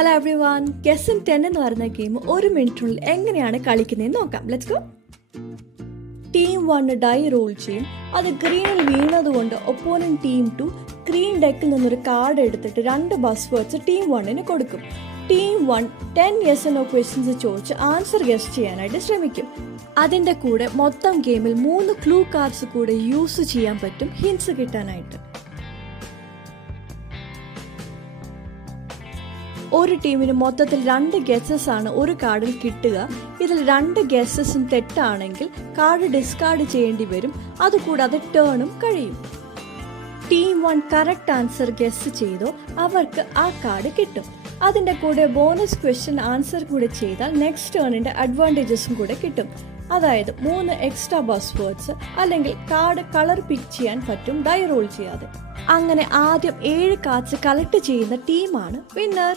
Hello everyone, guess in 10 എന്ന് പറയുന്ന game 1 മിനിറ്റിനുള്ളിൽ എങ്ങനെയാണ് കളിക്കുന്നതെന്ന് നോക്കാം. Let's go. Team 1 die roll ചെയ്യും. അത് ഗ്രീനിൽ വീണതുകൊണ്ട് ഒപ്പോണന്റ് ടീം 2 ഗ്രീൻ ഡെക്കിൽ നിന്നൊരു കാർഡ് എടുത്തിട്ട് 2 ബസ് വേർഡ്സ് ടീം 1 കൊടുക്കും. ടീം 1 10 യെസ് എന്നോ ക്വസ്റ്റ്യൻസ് ചോദിച്ച് ആൻസർ ഗെസ് ചെയ്യാനായിട്ട് ശ്രമിക്കും. അതിൻ്റെ കൂടെ മൊത്തം ഗെയിമിൽ 3 ക്ലൂ കാർഡ്സ് കൂടെ യൂസ് ചെയ്യാൻ പറ്റും ഹിൻസ് കിട്ടാനായിട്ട്. ഒരു ടീമിന് മൊത്തത്തിൽ 2 ഗെസ്സസ് ആണ് ഒരു കാർഡിൽ കിട്ടുക. ഇതിൽ 2 ഗെസ്സസും തെറ്റാണെങ്കിൽ കാർഡ് ഡിസ്കാർഡ് ചെയ്യേണ്ടി വരും. അതുകൂടാതെ ടേണും കഴിയും. ടീം 1 കറക്റ്റ് ആൻസർ ഗെസ് ചെയ്തോ അവർക്ക് ആ കാർഡ് കിട്ടും. അതിൻ്റെ കൂടെ ബോണസ് ക്വസ്റ്റ്യൻ ആൻസർ കൂടെ ചെയ്താൽ നെക്സ്റ്റ് ടേണിൻ്റെ അഡ്വാൻറ്റേജസും കൂടെ കിട്ടും. അതായത് 3 എക്സ്ട്രാ ബസ് വേർഡ്സ് അല്ലെങ്കിൽ കാർഡ് കളർ പിക്ക് ചെയ്യാൻ പറ്റും ഡൈ റോൾ ചെയ്യാതെ. അങ്ങനെ ആദ്യം 7 കാർഡ്സ് കളക്ട് ചെയ്യുന്ന ടീമാണ് വിന്നർ.